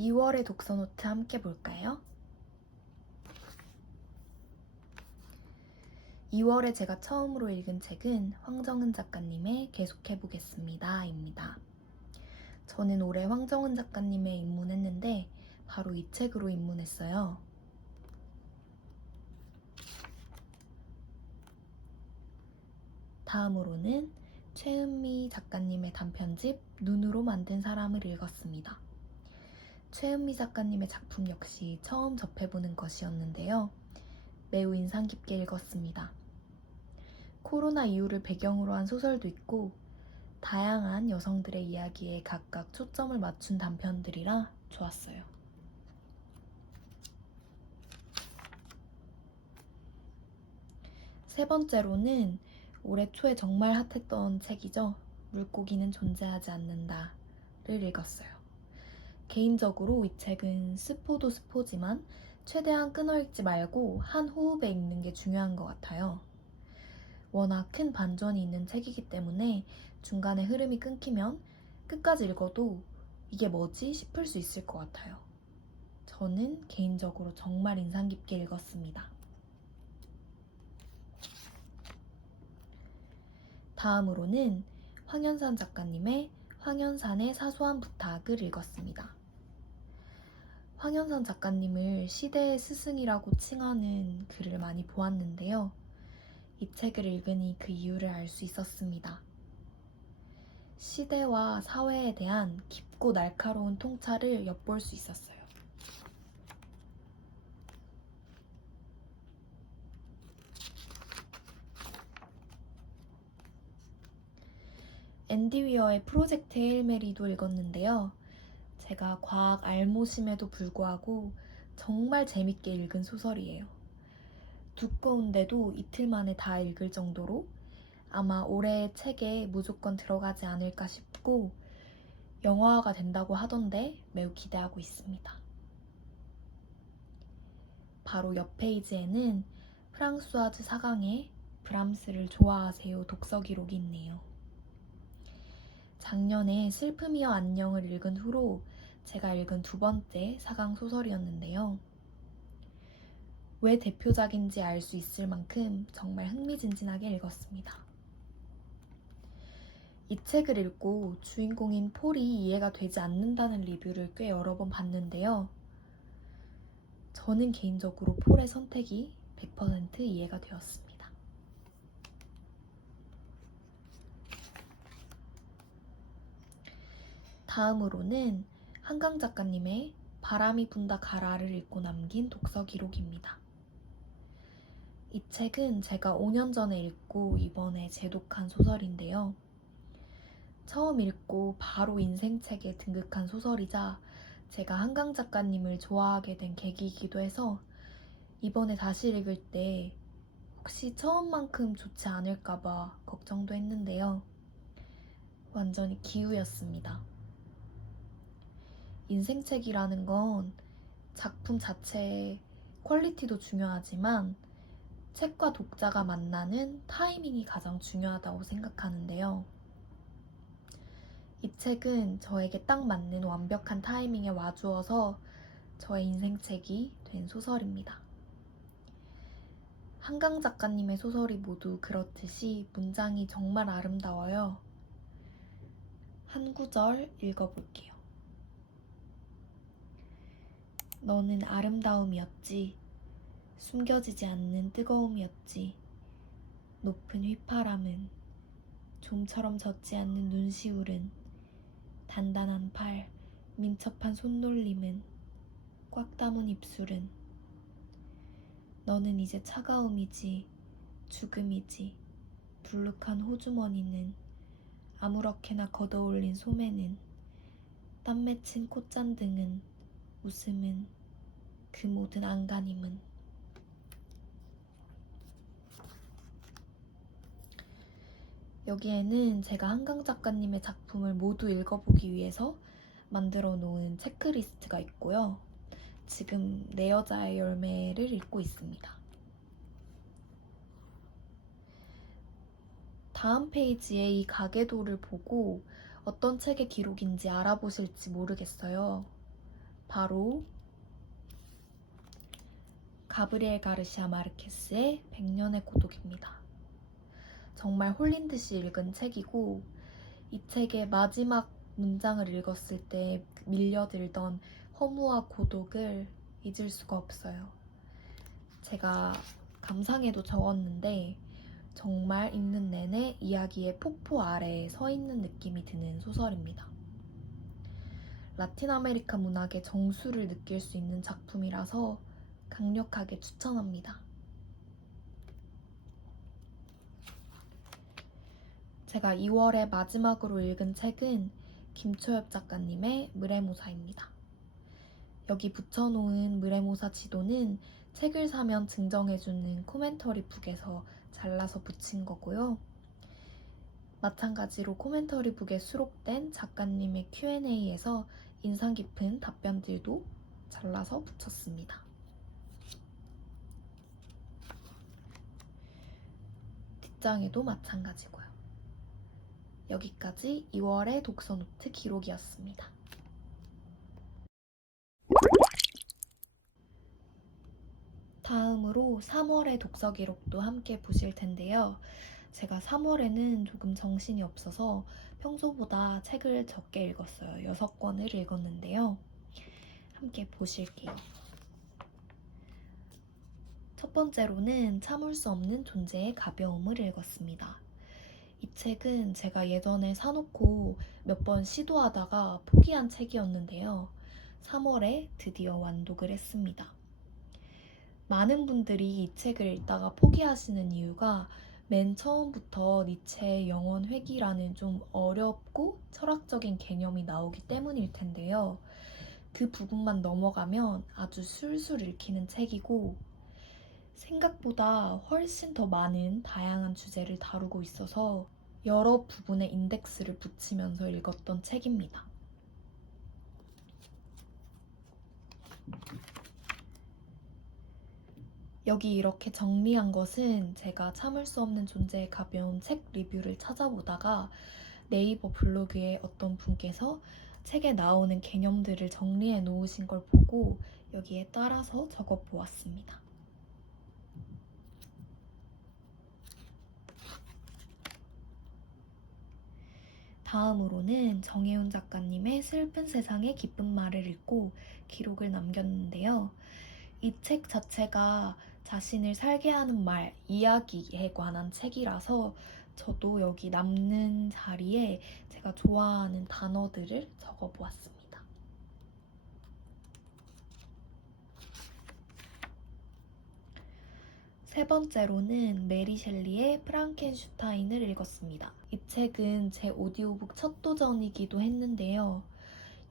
2월의 독서노트 함께 볼까요? 2월에 제가 처음으로 읽은 책은 황정은 작가님의 계속해보겠습니다 입니다. 저는 올해 황정은 작가님에 입문했는데 바로 이 책으로 입문했어요. 다음으로는 최은미 작가님의 단편집 눈으로 만든 사람을 읽었습니다. 최은미 작가님의 작품 역시 처음 접해보는 것이었는데요. 매우 인상 깊게 읽었습니다. 코로나 이후를 배경으로 한 소설도 있고 다양한 여성들의 이야기에 각각 초점을 맞춘 단편들이라 좋았어요. 세 번째로는 올해 초에 정말 핫했던 책이죠. 물고기는 존재하지 않는다를 읽었어요. 개인적으로 이 책은 스포도 스포지만 최대한 끊어읽지 말고 한 호흡에 읽는 게 중요한 것 같아요. 워낙 큰 반전이 있는 책이기 때문에 중간에 흐름이 끊기면 끝까지 읽어도 이게 뭐지 싶을 수 있을 것 같아요. 저는 개인적으로 정말 인상 깊게 읽었습니다. 다음으로는 황현산 작가님의 황현산의 사소한 부탁을 읽었습니다. 황현산 작가님을 시대의 스승이라고 칭하는 글을 많이 보았는데요. 이 책을 읽으니 그 이유를 알 수 있었습니다. 시대와 사회에 대한 깊고 날카로운 통찰을 엿볼 수 있었어요. 앤디 위어의 프로젝트 헤일 메리도 읽었는데요. 제가 과학 알못임에도 불구하고 정말 재밌게 읽은 소설이에요. 두꺼운데도 이틀 만에 다 읽을 정도로 아마 올해의 책에 무조건 들어가지 않을까 싶고 영화화가 된다고 하던데 매우 기대하고 있습니다. 바로 옆 페이지에는 프랑수아즈 사강의 브람스를 좋아하세요 독서 기록이 있네요. 작년에 슬픔이여 안녕을 읽은 후로 제가 읽은 두 번째 사강 소설이었는데요. 왜 대표작인지 알 수 있을 만큼 정말 흥미진진하게 읽었습니다. 이 책을 읽고 주인공인 폴이 이해가 되지 않는다는 리뷰를 꽤 여러 번 봤는데요. 저는 개인적으로 폴의 선택이 100% 이해가 되었습니다. 다음으로는 한강 작가님의 바람이 분다 가라를 읽고 남긴 독서 기록입니다. 이 책은 제가 5년 전에 읽고 이번에 재독한 소설인데요. 처음 읽고 바로 인생책에 등극한 소설이자 제가 한강 작가님을 좋아하게 된 계기이기도 해서 이번에 다시 읽을 때 혹시 처음만큼 좋지 않을까봐 걱정도 했는데요. 완전히 기우였습니다. 인생책이라는 건 작품 자체의 퀄리티도 중요하지만 책과 독자가 만나는 타이밍이 가장 중요하다고 생각하는데요. 이 책은 저에게 딱 맞는 완벽한 타이밍에 와주어서 저의 인생책이 된 소설입니다. 한강 작가님의 소설이 모두 그렇듯이 문장이 정말 아름다워요. 한 구절 읽어볼게요. 너는 아름다움이었지. 숨겨지지 않는 뜨거움이었지. 높은 휘파람은, 좀처럼 젖지 않는 눈시울은, 단단한 팔, 민첩한 손놀림은, 꽉 담은 입술은. 너는 이제 차가움이지, 죽음이지, 불룩한 호주머니는, 아무렇게나 걷어올린 소매는, 땀 맺힌 콧잔등은, 웃음은, 그 모든 안간힘은. 여기에는 제가 한강 작가님의 작품을 모두 읽어보기 위해서 만들어 놓은 체크리스트가 있고요. 지금 내 여자의 열매를 읽고 있습니다. 다음 페이지에 이 가계도를 보고 어떤 책의 기록인지 알아보실지 모르겠어요. 바로 가브리엘 가르시아 마르케스의 100년의 고독입니다. 정말 홀린 듯이 읽은 책이고 이 책의 마지막 문장을 읽었을 때 밀려들던 허무와 고독을 잊을 수가 없어요. 제가 감상에도 적었는데 정말 읽는 내내 이야기의 폭포 아래에 서 있는 느낌이 드는 소설입니다. 라틴 아메리카 문학의 정수를 느낄 수 있는 작품이라서 강력하게 추천합니다. 제가 2월에 마지막으로 읽은 책은 김초엽 작가님의 müre모사입니다. 여기 붙여놓은 müre모사 지도는 책을 사면 증정해주는 코멘터리 북에서 잘라서 붙인 거고요. 마찬가지로 코멘터리 북에 수록된 작가님의 Q&A에서 인상 깊은 답변들도 잘라서 붙였습니다. 뒷장에도 마찬가지고요. 여기까지 2월의 독서노트 기록이었습니다. 다음으로 3월의 독서 기록도 함께 보실 텐데요. 제가 3월에는 조금 정신이 없어서 평소보다 책을 적게 읽었어요. 6권을 읽었는데요. 함께 보실게요. 첫 번째로는 참을 수 없는 존재의 가벼움을 읽었습니다. 이 책은 제가 예전에 사놓고 몇 번 시도하다가 포기한 책이었는데요. 3월에 드디어 완독을 했습니다. 많은 분들이 이 책을 읽다가 포기하시는 이유가 맨 처음부터 니체의 영원 회귀라는 좀 어렵고 철학적인 개념이 나오기 때문일 텐데요. 그 부분만 넘어가면 아주 술술 읽히는 책이고 생각보다 훨씬 더 많은 다양한 주제를 다루고 있어서 여러 부분에 인덱스를 붙이면서 읽었던 책입니다. 여기 이렇게 정리한 것은 제가 참을 수 없는 존재의 가벼운 책 리뷰를 찾아보다가 네이버 블로그에 어떤 분께서 책에 나오는 개념들을 정리해 놓으신 걸 보고 여기에 따라서 적어 보았습니다. 다음으로는 정혜운 작가님의 슬픈 세상의 기쁜 말을 읽고 기록을 남겼는데요. 이 책 자체가 자신을 살게 하는 말, 이야기에 관한 책이라서 저도 여기 남는 자리에 제가 좋아하는 단어들을 적어보았습니다. 세 번째로는 메리 셸리의 프랑켄슈타인을 읽었습니다. 이 책은 제 오디오북 첫 도전이기도 했는데요.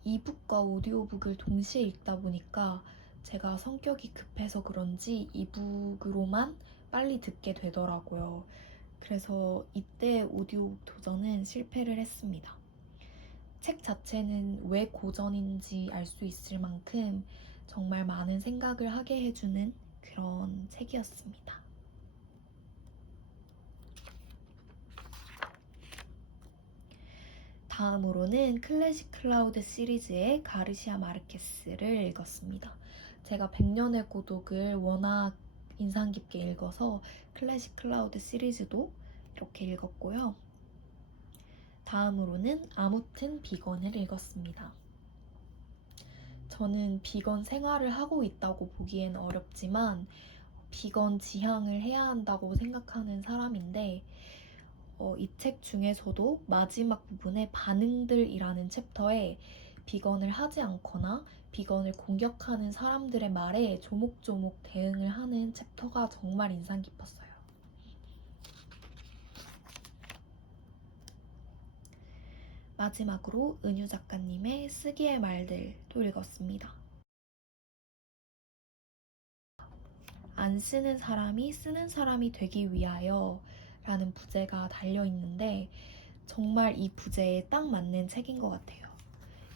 이북과 오디오북을 동시에 읽다 보니까 제가 성격이 급해서 그런지 이북으로만 빨리 듣게 되더라고요. 그래서 이때 오디오북 도전은 실패를 했습니다. 책 자체는 왜 고전인지 알 수 있을 만큼 정말 많은 생각을 하게 해주는 그런 책이었습니다. 다음으로는 클래식 클라우드 시리즈의 가르시아 마르케스를 읽었습니다. 제가 100년의 고독을 워낙 인상 깊게 읽어서 클래식 클라우드 시리즈도 이렇게 읽었고요. 다음으로는 아무튼 비건을 읽었습니다. 저는 비건 생활을 하고 있다고 보기엔 어렵지만 비건 지향을 해야 한다고 생각하는 사람인데 이 책 중에서도 마지막 부분에 반응들이라는 챕터에 비건을 하지 않거나 비건을 공격하는 사람들의 말에 조목조목 대응을 하는 챕터가 정말 인상 깊었어요. 마지막으로 은유 작가님의 쓰기의 말들도 읽었습니다. 안 쓰는 사람이 쓰는 사람이 되기 위하여 라는 부제가 달려있는데 정말 이 부제에 딱 맞는 책인 것 같아요.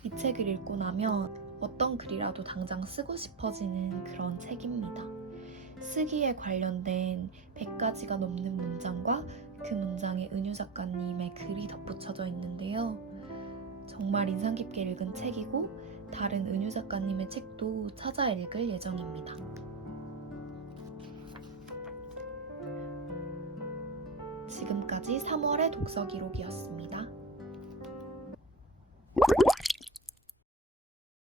이 책을 읽고 나면 어떤 글이라도 당장 쓰고 싶어지는 그런 책입니다. 쓰기에 관련된 100가지가 넘는 문장과 그 문장에 은유 작가님의 글이 덧붙여져 있는데요. 정말 인상 깊게 읽은 책이고 다른 은유 작가님의 책도 찾아 읽을 예정입니다. 지금까지 3월의 독서 기록이었습니다.